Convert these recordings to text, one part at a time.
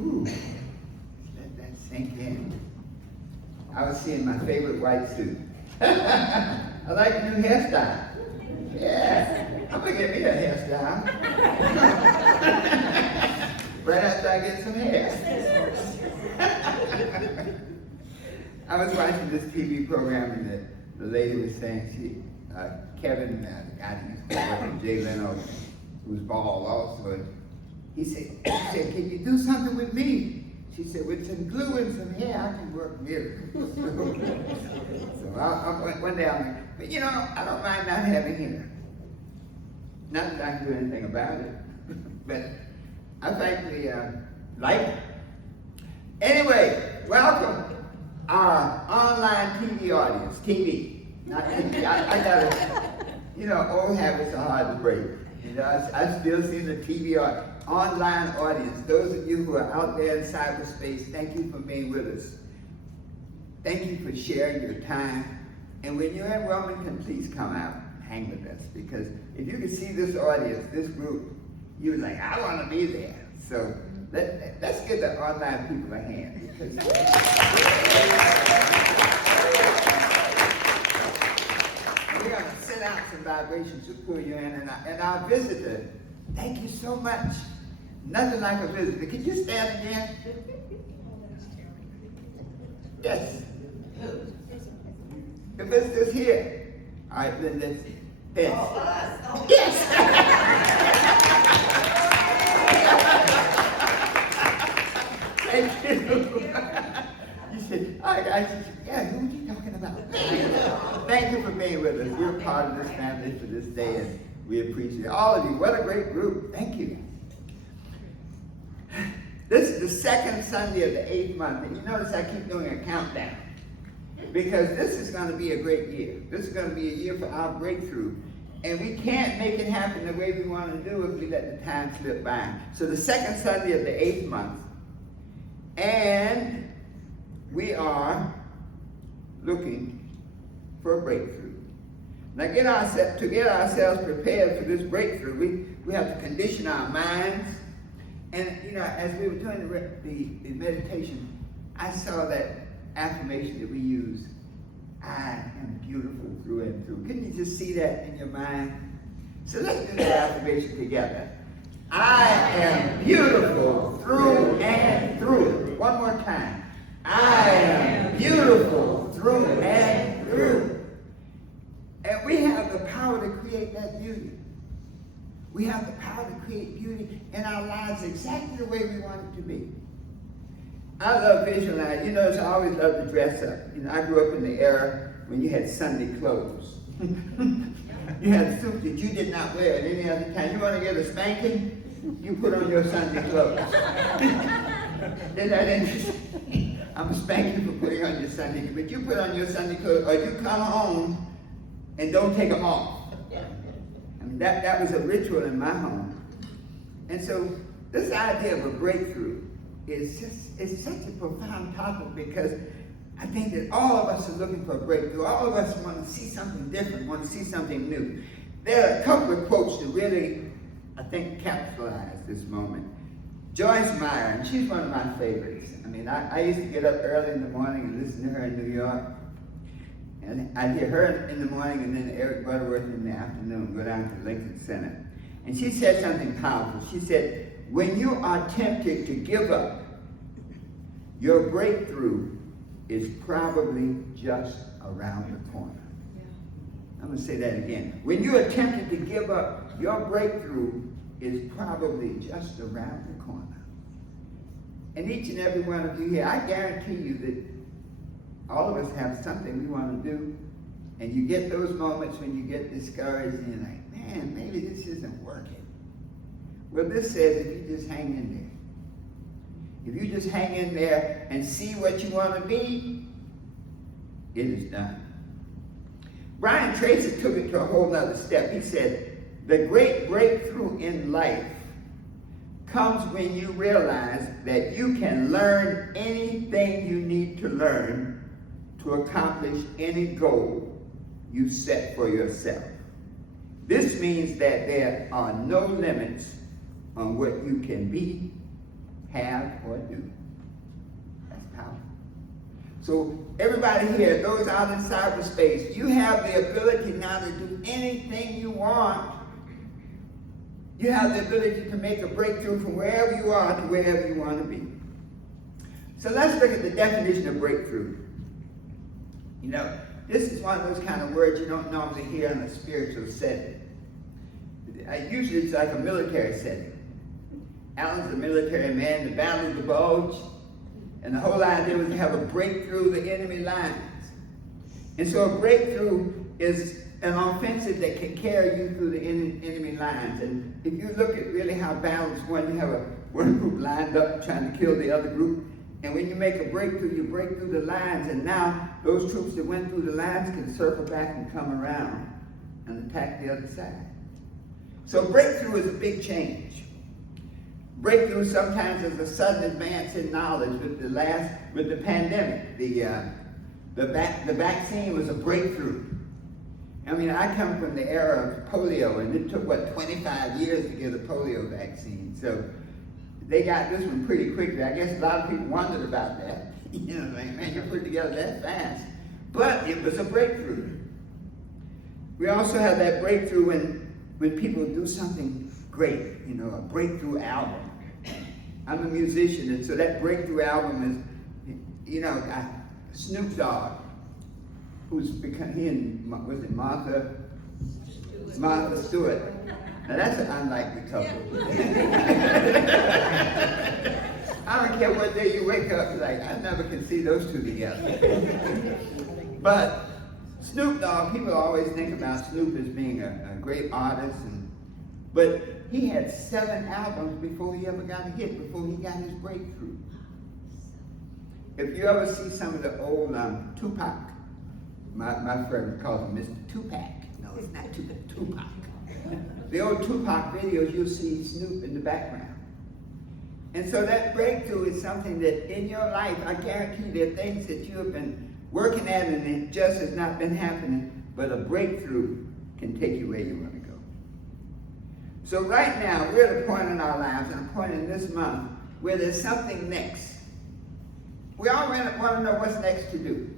Ooh, let that sink in. I was seeing my favorite white suit. I like the new hairstyle. Yeah, I'm gonna get me a hairstyle. Right after I get some hair. I was watching this TV program and the lady was saying, Kevin, the guy that used to work with Jay Leno, who's bald also, he said, can you do something with me? She said, with some glue and some hair, I can work miracles. So one day I'm like, but you know, I don't mind not having hair. Not that I can do anything about it, but I frankly like it. Anyway, welcome our online TV audience. TV, not TV. I gotta, you know, old habits are hard to break. You know, I still see the TV online audience. Those of you who are out there in cyberspace, thank you for being with us. Thank you for sharing your time. And when you're in Wilmington, please come out, hang with us. Because if you could see this audience, this group, you're like, I want to be there. So let's give the online people a hand. We're going to send out some vibrations to pull you in. And our visitor, thank you so much. Nothing like a visitor. Can you stand again? Yes. The visitor's here. All right, then let's dance. Yes! Thank you. You said, all right, guys. Yeah, who are you talking about? Thank you for being with us. You're part of this family for this day, and we appreciate all of you. What a great group. Thank you. This is the second Sunday of the 8th month, and you notice I keep doing a countdown because this is going to be a great year. This is going to be a year for our breakthrough, and we can't make it happen the way we want to do if we let the time slip by. So the second Sunday of the 8th month, and we are looking for a breakthrough. Now to get ourselves prepared for this breakthrough, we have to condition our minds. And you know, as we were doing the meditation, I saw that affirmation that we use, I am beautiful through and through. Can you just see that in your mind? So let's do the affirmation together. I am beautiful through and through. One more time. I am beautiful through and through. And we have the power to create that beauty. We have the power to create beauty in our lives exactly the way we want it to be. I love visualizing. You notice I always love to dress up. You know, I grew up in the era when you had Sunday clothes. You had suits that you did not wear at any other time. You want to get a spanking? You put on your Sunday clothes. Isn't that interesting? I'm spanking for putting on your Sunday clothes. But you put on your Sunday clothes, or you come home and don't take them off. I mean, that was a ritual in my home. And so this idea of a breakthrough is such a profound topic because I think that all of us are looking for a breakthrough. All of us want to see something different, want to see something new. There are a couple of quotes that really, I think, capitalize this moment. Joyce Meyer, and she's one of my favorites. I mean, I used to get up early in the morning and listen to her in New York. And I'd hear her in the morning and then Eric Butterworth in the afternoon, go down to Lincoln Center. And she said something powerful. She said, when you are tempted to give up, your breakthrough is probably just around the corner. Yeah. I'm going to say that again. When you are tempted to give up, your breakthrough is probably just around the corner. And each and every one of you here, I guarantee you that all of us have something we want to do, and you get those moments when you get discouraged and you're like, man, maybe this isn't working. Well, this says if you just hang in there. If you just hang in there and see what you want to be, it is done. Brian Tracy took it to a whole nother step. He said, the great breakthrough in life comes when you realize that you can learn anything you need to learn to accomplish any goal you set for yourself. This means that there are no limits on what you can be have or do. That's powerful. So everybody here, those out in cyberspace, you have the ability now to do anything you want. You have the ability to make a breakthrough from wherever you are to wherever you want to be. So let's look at the definition of breakthrough. You know, this is one of those kind of words you don't normally hear in a spiritual setting. Usually it's like a military setting. Alan's a military man, the battle of the Bulge, and the whole idea was to have a breakthrough the enemy lines. And so a breakthrough is an offensive that can carry you through the enemy lines. And if you look at really how battles won, you have one group lined up trying to kill the other group. And when you make a breakthrough, you break through the lines. And now those troops that went through the lines can circle back and come around and attack the other side. So breakthrough is a big change. Breakthrough sometimes is a sudden advance in knowledge. With the pandemic, the vaccine was a breakthrough. I mean, I come from the era of polio, and it took, 25 years to get a polio vaccine. So they got this one pretty quickly. I guess a lot of people wondered about that. You know, like, man, you put it together that fast. But it was a breakthrough. We also have that breakthrough when people do something great, you know, a breakthrough album. I'm a musician, and so that breakthrough album is, you know, Snoop Dogg, who's become, he and, was it Martha Stewart. Now that's an unlikely couple. I don't care what day you wake up, like, I never can see those two together. But Snoop Dogg, people always think about Snoop as being a great artist, but he had 7 albums before he ever got a hit, before he got his breakthrough. If you ever see some of the old Tupac, my friend calls him Mr. Tupac. No, it's not Tupac. The old Tupac videos, you'll see Snoop in the background. And so that breakthrough is something that in your life, I guarantee there are things that you have been working at and it just has not been happening, but a breakthrough can take you where you want to go. So right now, we're at a point in our lives, and a point in this month, where there's something next. We all want to know what's next to do.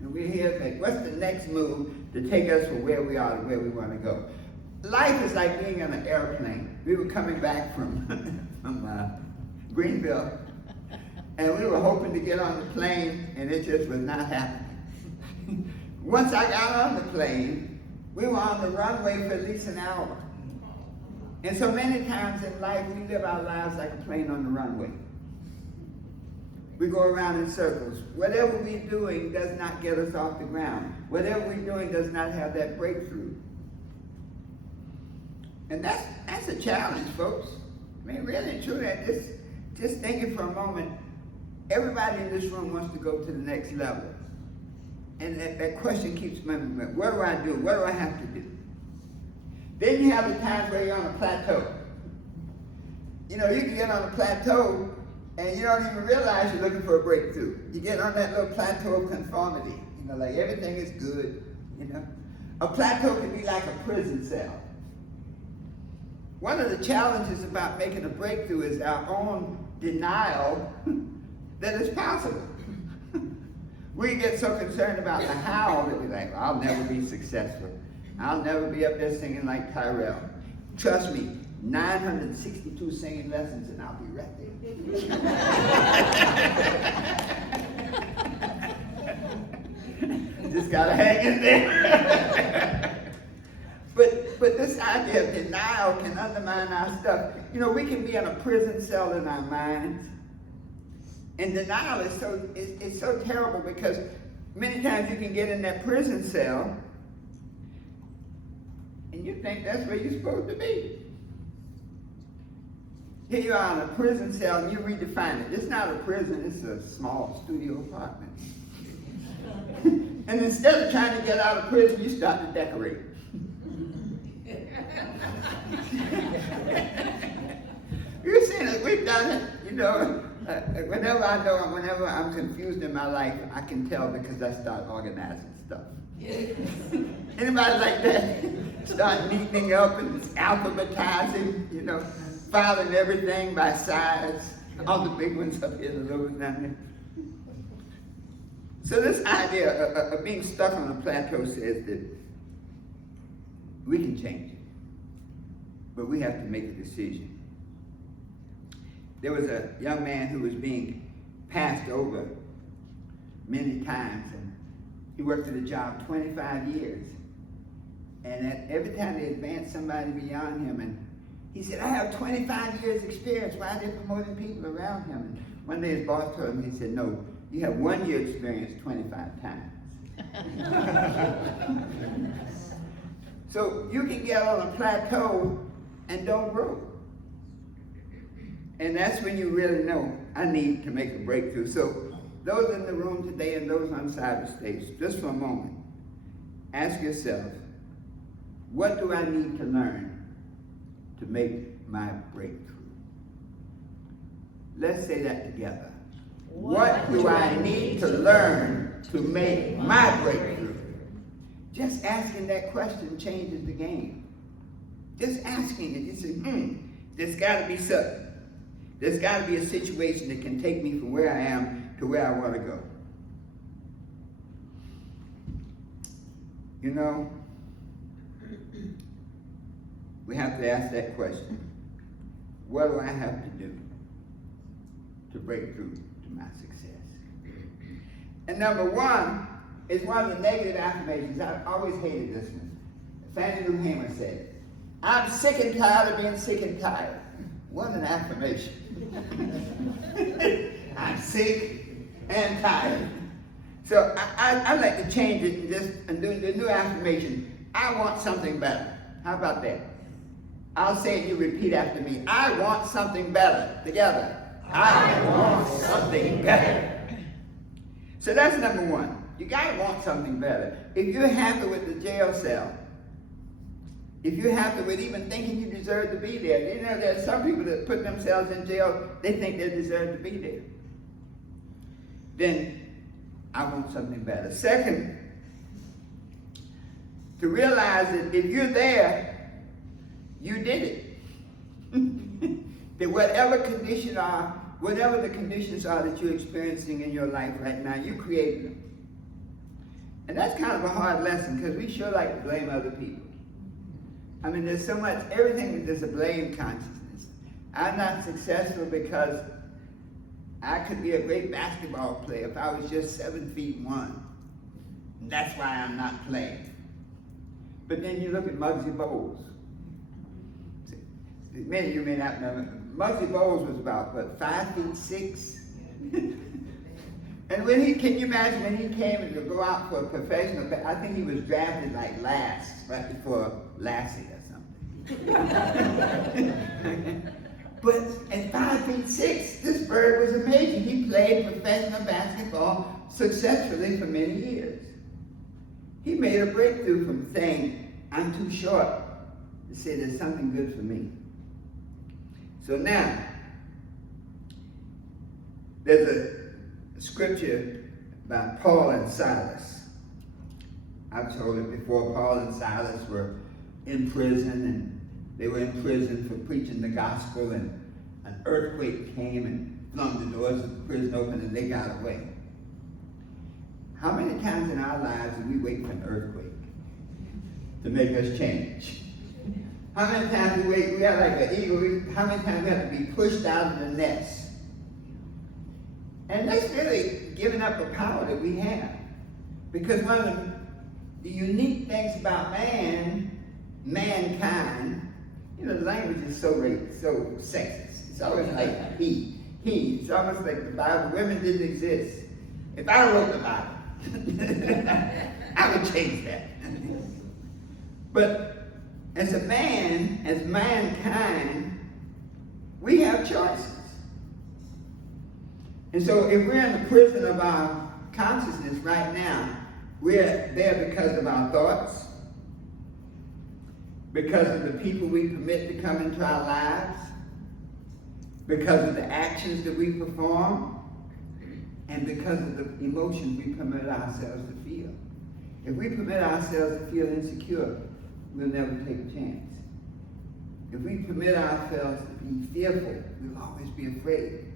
And we're here to what's the next move to take us from where we are to where we want to go. Life is like being on an airplane. We were coming back from Greenville, and we were hoping to get on the plane, and it just was not happening. Once I got on the plane, we were on the runway for at least an hour. And so many times in life, we live our lives like a plane on the runway. We go around in circles. Whatever we're doing does not get us off the ground. Whatever we're doing does not have that breakthrough. And that's a challenge, folks. I mean, really and truly, just thinking for a moment, everybody in this room wants to go to the next level. And that question keeps remembering, what do I do? What do I have to do? Then you have the times where you're on a plateau. You know, you can get on a plateau and you don't even realize you're looking for a breakthrough. You get on that little plateau of conformity. You know, like everything is good, you know. A plateau can be like a prison cell. One of the challenges about making a breakthrough is our own denial that it's possible. We get so concerned about the how that we're like, well, I'll never be successful. I'll never be up there singing like Tyrell. Trust me, 962 singing lessons and I'll be right there. Just gotta hang in there. But this idea of denial can undermine our stuff. You know, we can be in a prison cell in our minds. And denial is it's so terrible because many times you can get in that prison cell and you think that's where you're supposed to be. Here you are in a prison cell and you redefine it. It's not a prison, it's a small studio apartment. And instead of trying to get out of prison, you start to decorate. You've seen it, we've done it, you know. Whenever I'm confused in my life, I can tell because I start organizing stuff. Anybody like that? Start neatening up and alphabetizing, you know, filing everything by size. All the big ones up here, the little ones down there. So this idea of being stuck on a plateau says that we can change it, but we have to make a decision. There was a young man who was being passed over many times, and he worked at a job 25 years. And every time they advanced somebody beyond him, and he said, I have 25 years experience. Why are they promoting people around him? And one day his boss told him, he said, no, you have 1 year experience 25 times. So you can get on a plateau and don't grow. And that's when you really know, I need to make a breakthrough. So those in the room today and those on cyberspace, just for a moment, ask yourself, what do I need to learn to make my breakthrough? Let's say that together. What do I need to learn to make my breakthrough? Just asking that question changes the game. Just asking it, you say, there's got to be something. There's got to be a situation that can take me from where I am to where I want to go. You know, we have to ask that question. What do I have to do to break through to my success? And number one is one of the negative affirmations. I've always hated this one. Fannie Lou Hamer said, I'm sick and tired of being sick and tired. What an affirmation. I'm sick and tired. So I like to change it and do the new affirmation. I want something better. How about that? I'll say it, you repeat after me. I want something better. Together. I want something better. So that's number one. You gotta want something better. If you're happy with the jail cell, if you're happy with even thinking you deserve to be there, you know, there's some people that put themselves in jail, they think they deserve to be there. Then I want something better. Second, to realize that if you're there, you did it. That whatever the conditions are that you're experiencing in your life right now, you created them. And that's kind of a hard lesson because we sure like to blame other people. I mean, there's so much, everything is just a blame consciousness. I'm not successful because I could be a great basketball player if I was just 7'1". And that's why I'm not playing. But then you look at Muggsy Bogues. Many of you may not know, Muggsy Bogues was about, what, 5'6"? And can you imagine when he came to go out for a professional, I think he was drafted like last, right before Lassie or something. But at 5'6", this bird was amazing. He played professional basketball successfully for many years. He made a breakthrough from saying, I'm too short, to say there's something good for me. So now, there's a scripture by Paul and Silas. I've told it before. Paul and Silas were in prison, and they were in prison for preaching the gospel, and an earthquake came and flung the doors of the prison open, and they got away. How many times in our lives do we wait for an earthquake to make us change? How many times we wait, we are like an eagle, how many times we have to be pushed out of the nest? And that's really giving up the power that we have. Because one of the unique things about mankind, you know, the language is so sexist. It's always like he. It's almost like the Bible, women didn't exist. If I wrote the Bible, I would change that. But as a man, as mankind, we have choices. And so if we're in the prison of our consciousness right now, we're there because of our thoughts, because of the people we permit to come into our lives, because of the actions that we perform, and because of the emotions we permit ourselves to feel. If we permit ourselves to feel insecure, we'll never take a chance. If we permit ourselves to be fearful, we'll always be afraid.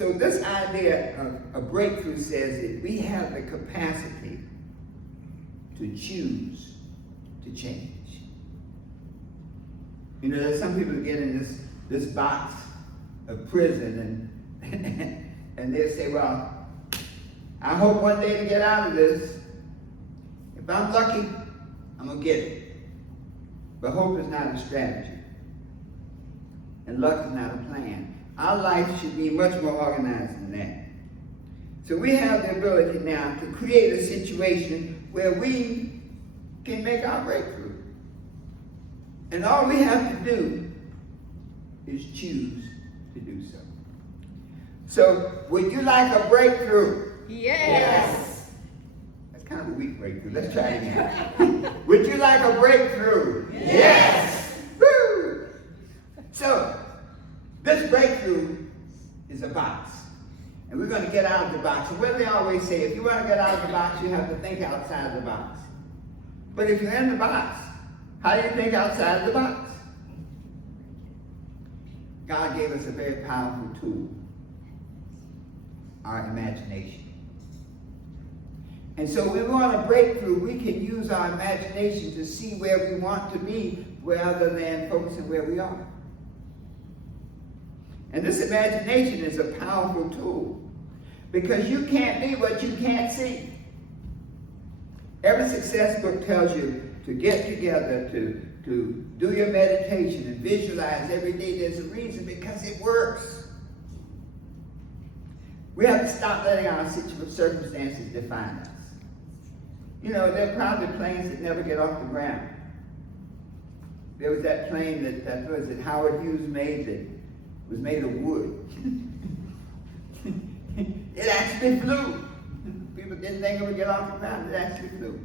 So this idea of a breakthrough says that we have the capacity to choose to change. You know, there's some people who get in this box of prison and they'll say, well, I hope one day to get out of this. If I'm lucky, I'm going to get it. But hope is not a strategy. And luck is not a plan. Our life should be much more organized than that. So we have the ability now to create a situation where we can make our breakthrough. And all we have to do is choose to do so. So, would you like a breakthrough? Yes. That's kind of a weak breakthrough. Let's try it again. Would you like a breakthrough? Yes. Woo! So, this breakthrough is a box. And we're going to get out of the box. And what do they always say? If you want to get out of the box, you have to think outside the box. But if you're in the box, how do you think outside the box? God gave us a very powerful tool, our imagination. And so when we want a breakthrough, we can use our imagination to see where we want to be rather than focusing where we are. And this imagination is a powerful tool because you can't be what you can't see. Every success book tells you to get together, to do your meditation and visualize every day. There's a reason, because it works. We have to stop letting our circumstances define us. You know, there are probably planes that never get off the ground. There was that plane that Howard Hughes made that was made of wood. It actually flew. People didn't think it would get off the ground. It actually flew.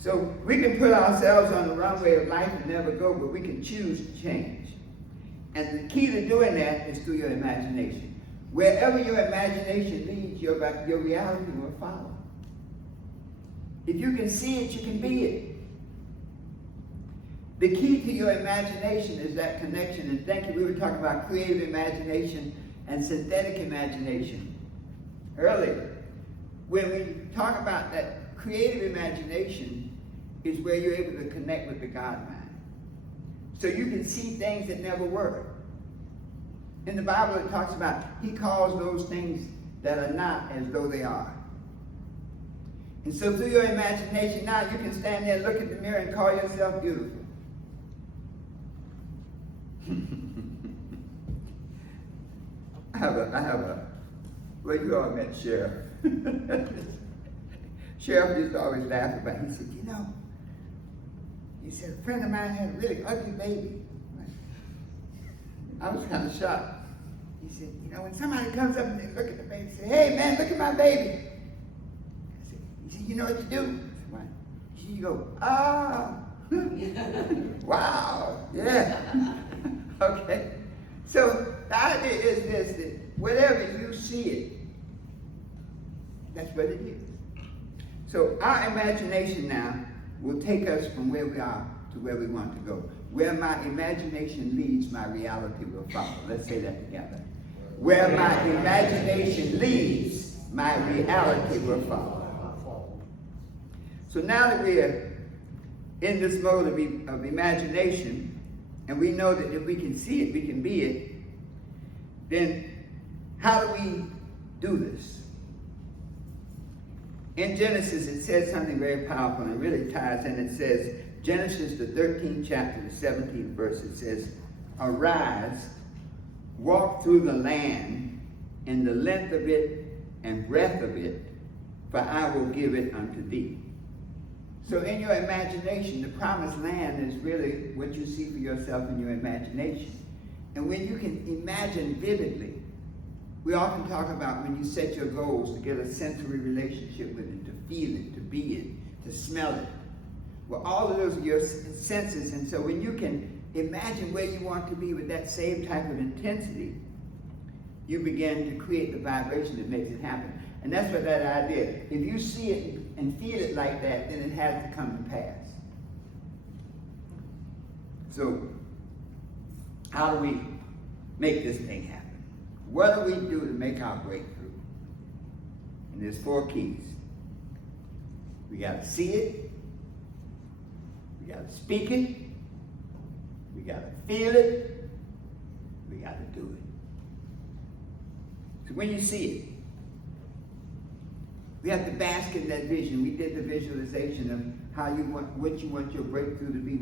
So we can put ourselves on the runway of life and never go, but we can choose to change. And the key to doing that is through your imagination. Wherever your imagination leads, your reality will follow. If you can see it, you can be it. The key to your imagination is that connection. And thank you, we were talking about creative imagination and synthetic imagination earlier. When we talk about that creative imagination is where you're able to connect with the God mind. So you can see things that never were. In the Bible it talks about he calls those things that are not as though they are. And so through your imagination now you can stand there and look in the mirror and call yourself beautiful. I have a, well, you all met Sheriff. Sheriff used to always laugh about it. He said, you know, he said, a friend of mine had a really ugly baby. I was kind of shocked. He said, you know, when somebody comes up and they look at the baby and say, hey man, look at my baby. He said, you know what you do? I said, what? You go, ah, wow, yeah. Okay. So the idea is this, that whatever you see it, that's what it is. So our imagination now will take us from where we are to where we want to go. Where my imagination leads, my reality will follow. Let's say that together. Where my imagination leads, my reality will follow. So now that we're in this mode of imagination, and we know that if we can see it, we can be it, then how do we do this? In Genesis, it says something very powerful, and it really ties in. It says, Genesis, the 13th chapter, the 17th verse, it says, arise, walk through the land in the length of it and breadth of it, for I will give it unto thee. So in your imagination, the promised land is really what you see for yourself in your imagination. And when you can imagine vividly, we often talk about when you set your goals to get a sensory relationship with it, to feel it, to be it, to smell it. Well, all of those are your senses. And so when you can imagine where you want to be with that same type of intensity, you begin to create the vibration that makes it happen. And that's what that idea. If you see it and feel it like that, then it has to come to pass. So, how do we make this thing happen? What do we do to make our breakthrough? And there's 4 keys. We got to see it. We got to speak it. We got to feel it. We got to do it. So when you see it, we have to bask in that vision. We did the visualization of how you want, what you want your breakthrough to be,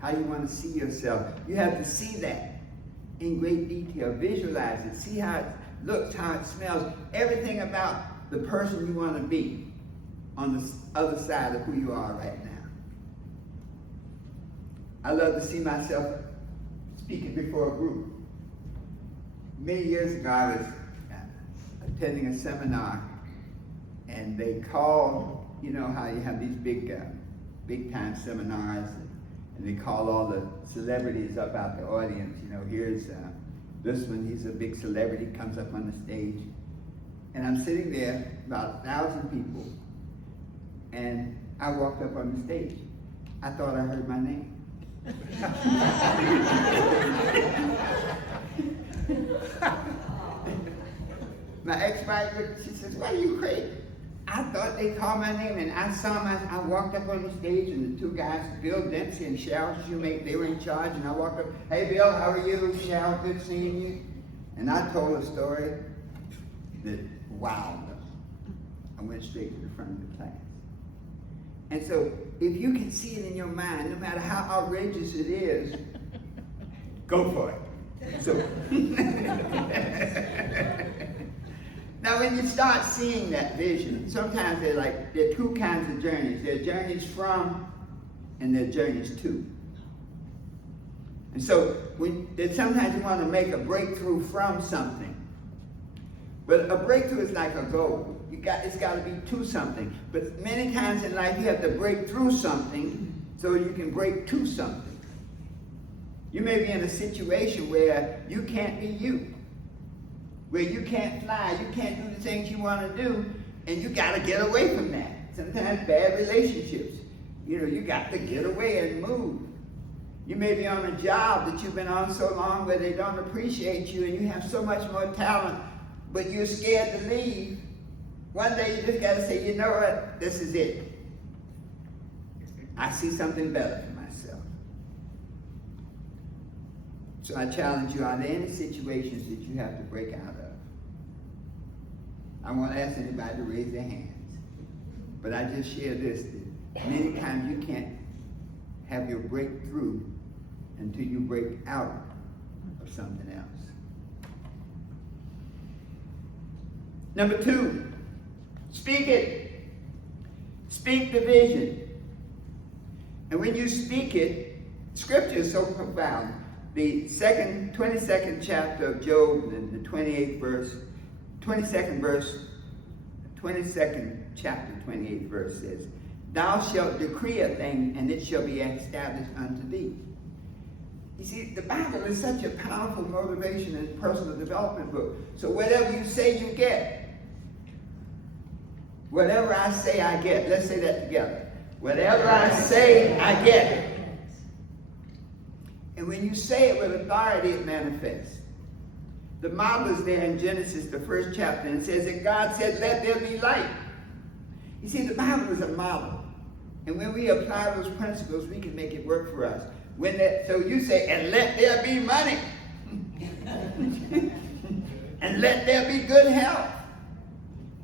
how you want to see yourself. You have to see that in great detail. Visualize it. See how it looks, how it smells. Everything about the person you want to be on the other side of who you are right now. I love to see myself speaking before a group. Many years ago, I was attending a seminar, and they called, you know how you have these big time seminars, and they call all the celebrities up out the audience. You know, here's this one, he's a big celebrity, comes up on the stage. And I'm sitting there, about 1,000 people, and I walked up on the stage. I thought I heard my name. My ex-wife, she says, "What are you crazy?" I thought they called my name, and I walked up on the stage, and the 2 guys, Bill Dempsey and Cheryl Shoemake, they were in charge, and I walked up, "Hey Bill, how are you? Cheryl, good seeing you." And I told a story that wowed them. I went straight to the front of the class. And so, if you can see it in your mind, no matter how outrageous it is, go for it. So, now when you start seeing that vision, sometimes there are 2 kinds of journeys. There are journeys from, and there are journeys to. And so, sometimes you want to make a breakthrough from something. But a breakthrough is like a goal. It's got to be to something. But many times in life, you have to break through something so you can break to something. You may be in a situation where you can't be you, where you can't fly, you can't do the things you want to do, and you got to get away from that. Sometimes bad relationships, you got to get away and move. You may be on a job that you've been on so long where they don't appreciate you, and you have so much more talent, but you're scared to leave. One day you just got to say, you know what, this is it. I see something better for myself. So I challenge you, are there any situations that you have to break out of? I won't ask anybody to raise their hands, but I just share this, that many times you can't have your breakthrough until you break out of something else. Number 2, speak it. Speak the vision. And when you speak it, Scripture is so profound. The 22nd chapter of Job, and the 22nd chapter, 28th verse says, "Thou shalt decree a thing, and it shall be established unto thee." You see, the Bible is such a powerful motivation and personal development book. So whatever you say, you get. Whatever I say, I get. Let's say that together. Whatever I say, I get. And when you say it with authority, it manifests. The model is there in Genesis, the 1st chapter, and it says that God said, "Let there be light." You see, the Bible is a model. And when we apply those principles, we can make it work for us. So you say, "And let there be money." "And let there be good health."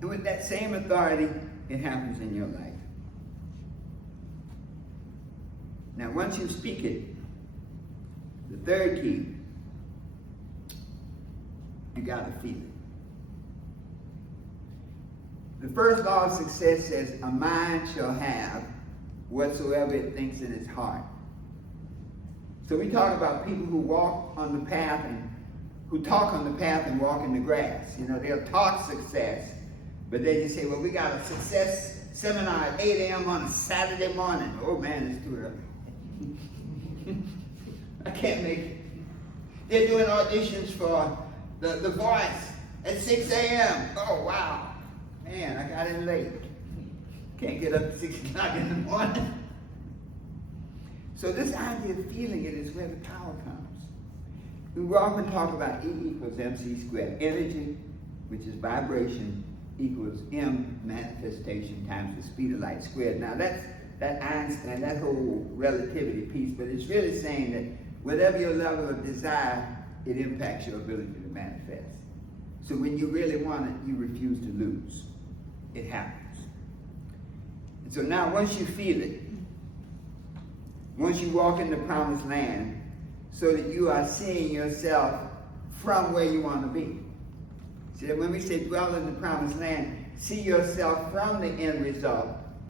And with that same authority, it happens in your life. Now, once you speak it, the 3rd key, you got to feel it. The first law of success says, "A mind shall have whatsoever it thinks in its heart." So we talk about people who walk on the path and who talk on the path and walk in the grass. They'll talk success, but then you say, "Well, we got a success seminar at 8 a.m. on a Saturday morning." Oh man, it's too early. I can't make it. They're doing auditions for the Voice at 6 a.m. Oh wow. Man, I got in late. Can't get up at 6 o'clock in the morning. So this idea of feeling it is where the power comes. We often talk about E equals MC squared. Energy, which is vibration, equals M manifestation times the speed of light squared. Now that's that Einstein, that whole relativity piece, but it's really saying that whatever your level of desire, it impacts your ability to manifest. So when you really want it, you refuse to lose. It happens. And so now once you feel it, once you walk in the promised land, so that you are seeing yourself from where you want to be. See that when we say dwell in the promised land, see yourself from the end result